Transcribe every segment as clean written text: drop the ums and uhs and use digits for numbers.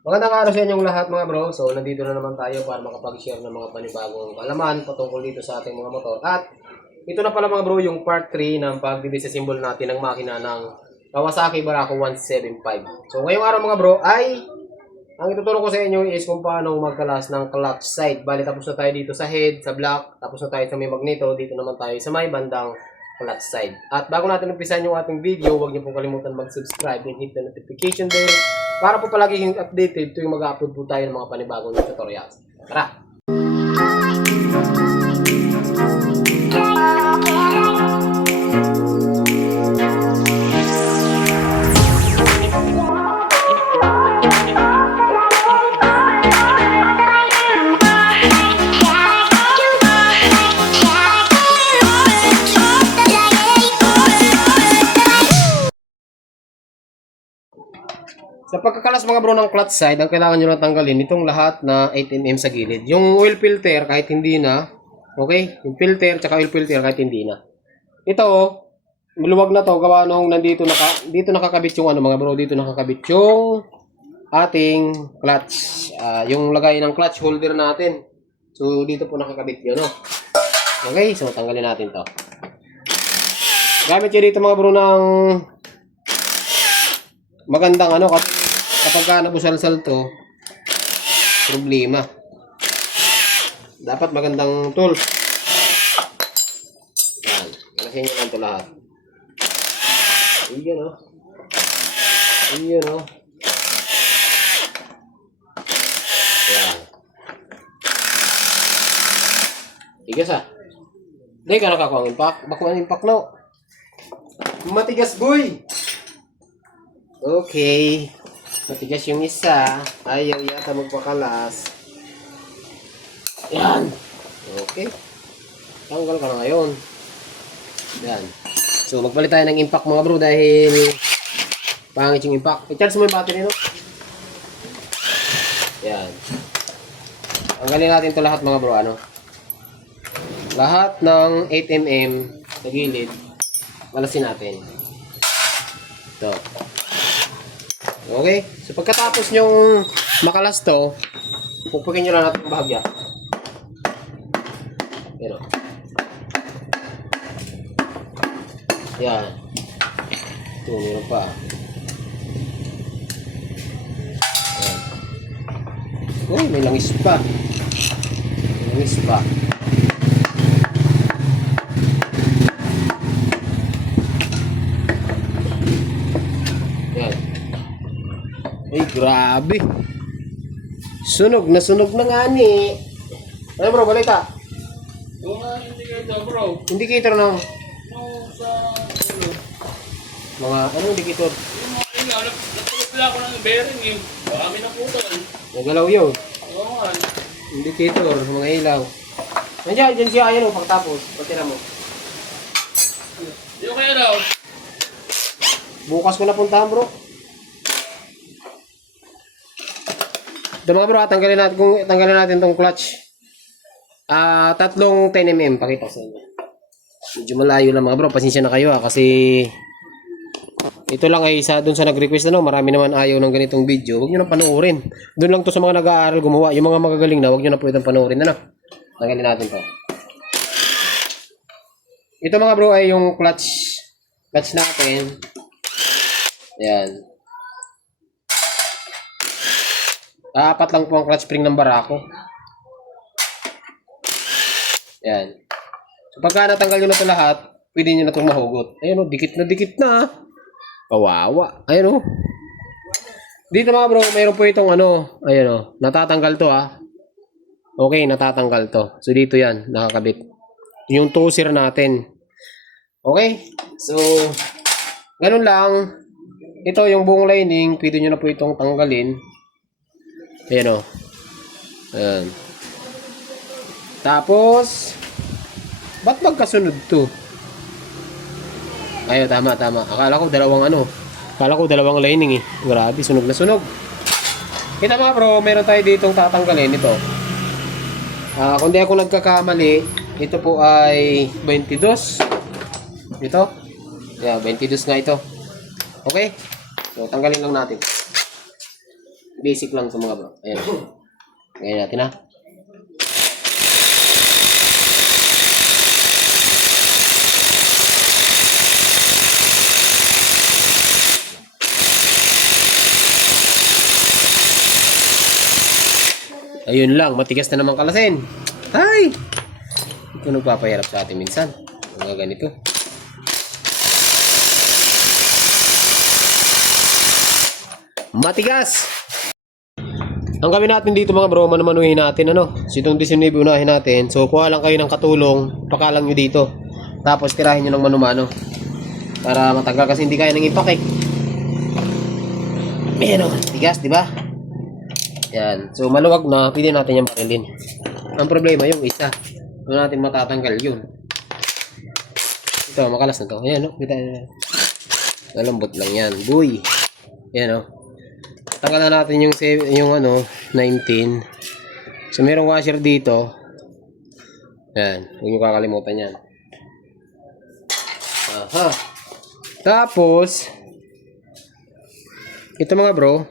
Magandang araw sa inyong lahat mga bro. So, nandito na naman tayo para makapag-share ng mga panibagong kalaman patungkol dito sa ating mga motor. At ito na pala mga bro yung part 3 ng pagdidisassemble natin ng makina ng Kawasaki Barako 175. So, ngayong araw mga bro ay ang ituturo ko sa inyo is kung paano magkalas ng clutch side. Bali, tapos na tayo dito sa head, sa block, tapos na tayo sa may magneto, dito naman tayo sa may bandang clutch side. At bago natin umpisan yung ating video, huwag niyo po kalimutan mag-subscribe and hit the notification bell para po palagi yung updated tuwing mag-upload po tayo ng mga panibagong tutorials. Tara! Sa pagkakalas mga bro ng clutch side, ang kailangan nyo lang tanggalin itong lahat na 8mm sa gilid. Yung oil filter kahit hindi na, okay? Yung filter tsaka oil filter kahit hindi na. Ito, maluwag na to, gawa nung dito nakakabit yung ano mga bro, dito nakakabit yung ating clutch. Yung lagay ng clutch holder natin. So, dito po nakakabit yun, no? Okay, so tanggalin natin to. Gamit nyo dito mga bro ng magandang ano, kapag ka nabusalsal to, problema. Dapat magandang tool. Yan. Malaking nyo lang ito lahat. Iyan o. Iyan o. Yan. Tigas ah. Hindi ka nakakuha ang impact. Bako ang impact no. Matigas boy. Okay. Matigas yung isa. Ayaw yata magpakalas. Yan. Okay. Tanggal ka na ngayon. Yan. So, magpalit tayo ng impact mga bro dahil pangit yung impact. I-charge mo yung battery, no? Yan. Tanggalin natin to lahat mga bro, ano? Lahat ng 8mm sa gilid. Malasin natin. Ito. Okay? So, pagkatapos nyong makalas to, pupukin nyo lang natin yung bahagya. Yan o. Yan. Ito, meron pa. Yan. Uy, may langis pa. May langis pa. Ay, grabe. Sunog na nga ni. Ano bro, balita? Yung indicator bro. Indicator ng Yung sa mga, anong indicator? yung mga ilaw, natulog ako ng bearing eh. Marami na po doon. Nagalaw yun. Oo nga. Indicator, mga ilaw. Nandiyan siya, ayan o, pagtapos. Pagtira mo. Yung kaya daw. Bukas ko na puntahan bro. Ito mga bro, tanggalin natin tong clutch. Tatlong 10mm, pakita ko sa inyo. Medyo malayo lang mga bro, pasensya na kayo kasi ito lang ay isa dun sa nag-request ano, marami naman ayaw ng ganitong video. Huwag niyo na panoorin. Doon lang to sa mga nag-aaral gumawa, yung mga magagaling na, huwag niyo na po itong panoorin ano. Tanggalin natin to. Ito mga bro ay yung clutch natin. Ayan. Apat lang po ang clutch spring ng Barako. Yan. So pagka natanggal nyo na ito lahat, pwede nyo na itong mahugot. Ayun o, dikit na. Kawawa. Ayun o. Dito mga bro, mayroon po itong ano, ayun o, natatanggal to ah. Okay, natatanggal to. So dito yan, nakakabit. Yung toser natin. Okay? So, ganun lang. Ito yung buong lining, pwede nyo na po itong tanggalin. Ayan o. Ayan. Tapos, ba't magkasunod to? Ayo, tama. Akala ko dalawang lining eh. Grabe, sunog na sunog. Kita mga bro, meron tayo ditong tatanggalin ito. Kung di ako nagkakamali, ito po ay 22. Ito. Yeah, 22 nga ito. Okay? So, tanggalin lang natin. Basic lang ito mga bro. Ayan. Ngayon natin ha. Ayun lang, matigas na naman kalasin. Ay! Ito nagpapahirap sa atin minsan. Mga ganito. Matigas! Ang gawin natin dito mga bro, manumanuhin natin ano. So itong 19 unahin natin. So kuha lang kayo ng katulong, pakalang nyo dito. Tapos tirahin nyo ng manumano. Para matagal kasi hindi kaya ng impact eh. Ayan o, tigas diba? Yan. So maluwag na, pwede natin yung marilin. Ang problema yung isa. Doon natin matatanggal yun. Ito, makalas na to. Ayan o, kita nyo. Malambot lang yan. Buy. Ayan o. Tanggalan natin yung ano, 19. So merong washer dito. Yan. Huwag nyo kakalimutan yan. Aha. Tapos, ito mga bro,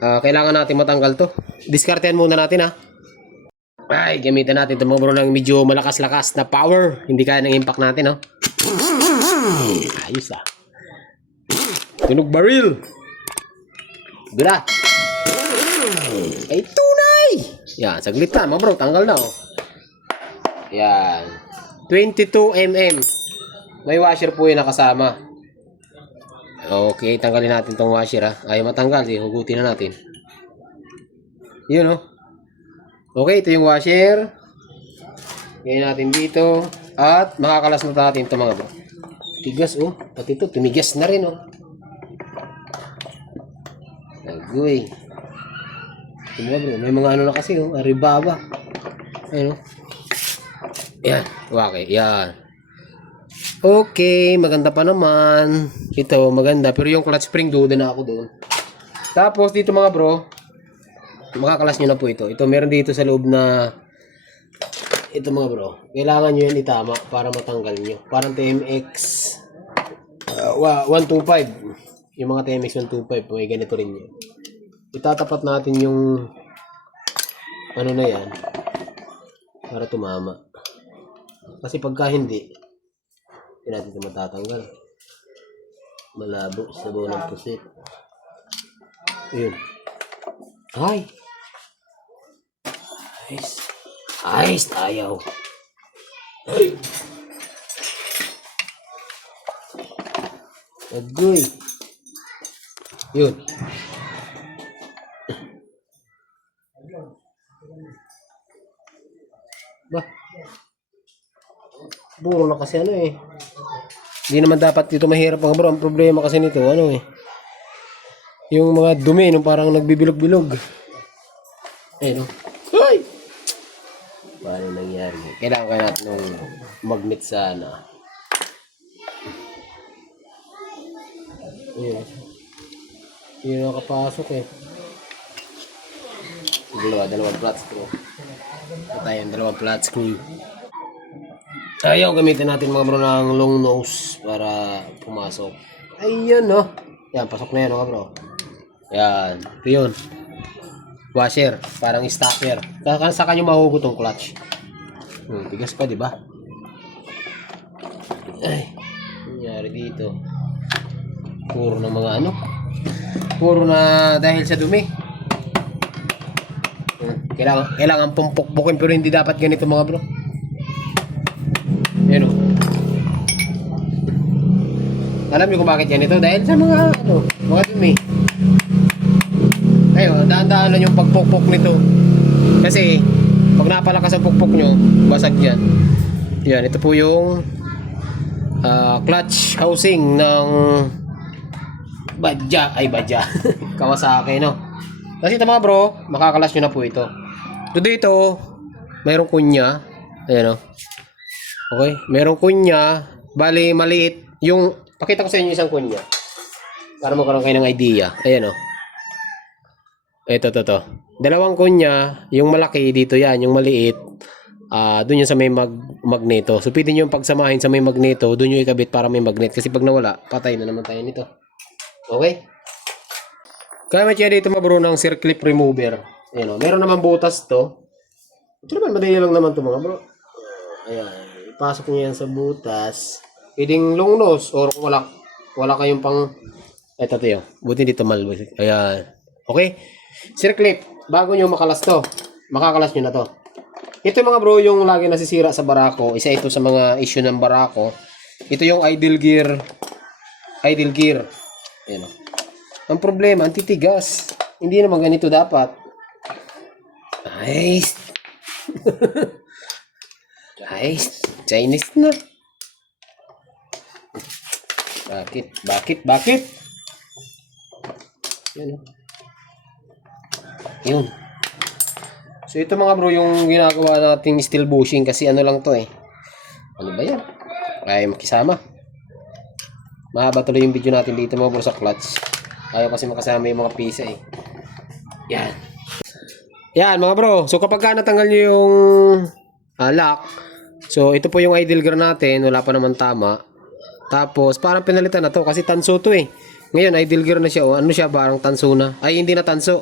kailangan natin matanggal to. Diskartehan muna natin ha. Ay, gamitan natin ito mga bro ng medyo malakas-lakas na power. Hindi kaya ng impact natin, no? Ayos ah. Tunog baril. Gula. Ay, tunay. Yan, saglit na mga bro. Tanggal na, oh. Yan. 22mm. May washer po yung nakasama. Okay, tanggalin natin tong washer ha. Ayaw matanggal, hugutin na natin. Yun oh. Okay, ito yung washer. Ganyan natin dito. At makakalas na natin ito mga bro. Tigas oh. Pati ito, tumigas na rin oh. Agoy. Ito mga bro, may mga ano na kasi oh. Aribaba. Ayun oh. Yan, okay, yan. Okay, maganda pa naman. Ito, maganda. Pero yung clutch spring, duda na ako doon. Tapos, dito mga bro, makakalas nyo na po ito. Ito, meron dito sa loob na, ito mga bro, kailangan nyo yan itama para matanggal nyo. Parang TMX 125. Yung mga TMX 125, may ganito rin yun. Itatapat natin yung, ano na yan, para tumama. Kasi pagka hindi, natin ito matatanggal. Malabo sa buo ng pusit. Ayun. Ay! Ayos. Ayos tayo. Ay! Agoy. Yun. Bah. Buro na kasi ano eh. Hindi naman dapat dito mahirap mga bro. Ang problema kasi nito, ano eh. Yung mga dumi, nung parang nagbibilog-bilog. Eh, no? Ay! Paano nangyari? Kailangan kaya natin ng magnet sana. Ayun. Hindi nakapasok eh. Dalawang flat screw. Ito tayo, dalawang flat screw. Ayaw, gamitin natin mga bro ng long nose para pumasok. Ayun, no? Yan, pasok na yan, mga bro. Yan. Ito yun. Washer. Parang stopper. Saka nyo mahugot yung clutch. Tigas pa, di ba? Ay. Nangyari dito. Puro na mga ano. Puro na dahil sa dumi. Kailangan pumpukpukin pero hindi dapat ganito mga bro. Yan o. Alam niyo kung bakit yan ito? Dahil sa mga ano, mga dumi. Ayun, daan-daan lang yung pagpukpok nito. Kasi pag napalakas ang pukpok nyo, basag yan. Yan, ito po yung clutch housing ng Badja. Kawasaki, no? Kasi ito mga bro, makakalas nyo na po ito. Ito dito, mayroong kunya. Ayan o. Okay, mayroong kunya. Bali, maliit. Yung, pakita ko sa inyo isang kunya. Para magkaroon kayo ng idea. Ayan o. Ito. Dalawang kunya. Yung malaki dito yan. Yung maliit. Doon yun sa may magneto. So, pwede nyo yung pagsamahin sa may magneto. Doon nyo ikabit para may magnet. Kasi pag nawala, patay na naman tayo nito. Okay? Gamit niya dito mga bro ng circlip remover. Ayan o. Meron naman butas to. Ito naman, madali lang naman to mga bro. Ayan. Ipasok niyo yan sa butas. Pwedeng long nose or kung wala kayong pang eto tayo. Buti dito malbos. Ayan. Okay. Circlip. Bago nyo makalas to. Makakalas nyo na to. Ito mga bro yung lagi nasisira sa barako. Isa ito sa mga issue ng barako. Ito yung idle gear. Idle gear. Ayan o. Ang problema, ang titigas. Hindi naman ganito dapat. Nice. Nice. Chinese na. Bakit? Yan. Yun. So ito mga bro yung ginagawa nating steel bushing kasi ano lang to eh. Ano ba yan? Ay makisama. Mahaba tuloy yung video natin dito mga bro sa clutch. Ayaw kasi makasama yung mga pisa eh. Yan. Yan mga bro. So kapag ka natanggal nyo yung lock. So ito po yung idle gear natin. Wala pa naman tama. Tapos parang pinalitan na to kasi tanso to eh. Ngayon idle gear na siya. O ano siya parang tanso na. Ay hindi na tanso.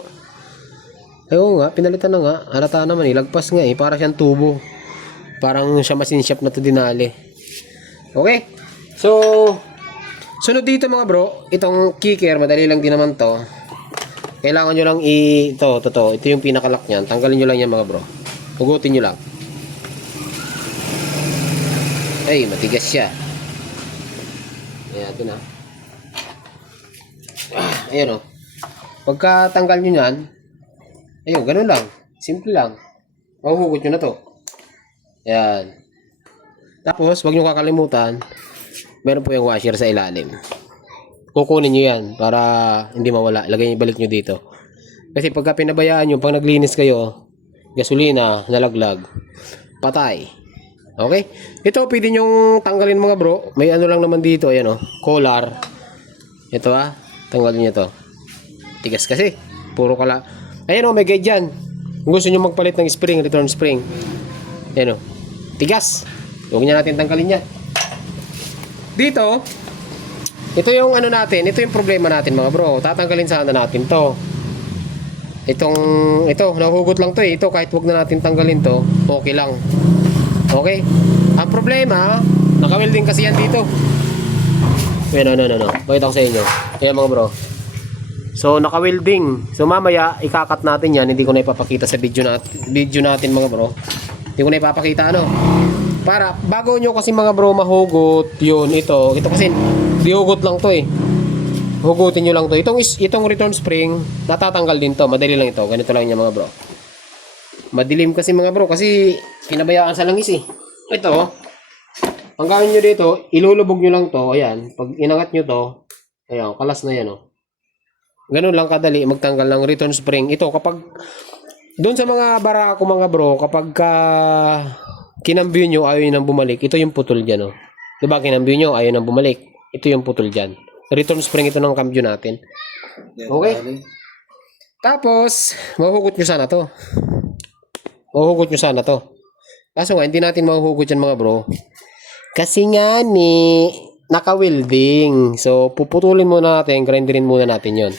Ay oo nga. Pinalitan na nga. Halata naman eh. Lagpas nga eh. Para siyang tubo. Parang siya machine shop na to dinali. Okay. So sunod dito mga bro. Itong kicker. Madali lang din naman to. Kailangan nyo lang ito yung pinakalock nyan. Tanggalin nyo lang yan mga bro. Hugutin nyo lang. Ay, matigas siya. Ayan, ito na. Ayan o. Pagka tanggal nyo yan, ayun, ganun lang. Simple lang. Mahuhugot nyo na to. Ayan. Tapos, wag nyo kakalimutan, meron po yung washer sa ilalim. Kukunin nyo yan para hindi mawala. Balik nyo dito. Kasi pagka pinabayaan nyo, pag naglinis kayo, gasolina, nalaglag, patay. Okay? Ito, pwede nyong tanggalin mga bro. May ano lang naman dito, ayan o, collar. Ito tanggalin nyo to. Tigas kasi. Puro kala. Ayan o, may guide dyan. Kung gusto nyo magpalit ng spring, return spring. Ayan o. Tigas. Huwag nyo natin tanggalin yan. Dito, ito yung ano natin, ito yung problema natin mga bro. Tatanggalin sana natin to. Ito, nahuhugot lang to eh. Ito, kahit wag na natin tanggalin to, okay lang. Okay? Ang problema, naka-welding kasi yan dito. No. Pakita ko sa inyo. Ayan mga bro. So, naka-welding. So, mamaya, ikakat natin yan. Hindi ko na ipapakita sa video natin mga bro. Hindi ko na ipapakita para, bago nyo kasi mga bro mahugot yun, ito kasi, dihugot lang to eh. Hugutin nyo lang to. Itong return spring, natatanggal din to. Madali lang ito. Ganito lang niya mga bro. Madilim kasi mga bro. Kasi pinabayaan sa langis eh. Ito. Ang gawin nyo dito, ilulubog nyo lang to. Ayan. Pag inangat nyo to, ayan. Kalas na yan oh. Ganun lang kadali magtanggal ng return spring. Ito kapag, doon sa mga barako mga bro, kapag kinambyo nyo, ayaw nang bumalik. Ito yung putol dyan oh. Diba kinambyo nyo, ayaw nang bumalik. Ito yung putol dyan. Return spring ito ng cambio natin. Okay? Tapos, mahuhugot nyo sana to. Kaso nga, hindi natin mahuhugot yan mga bro. Kasi nga naka-welding. So, puputulin muna natin, grinderin muna natin yon.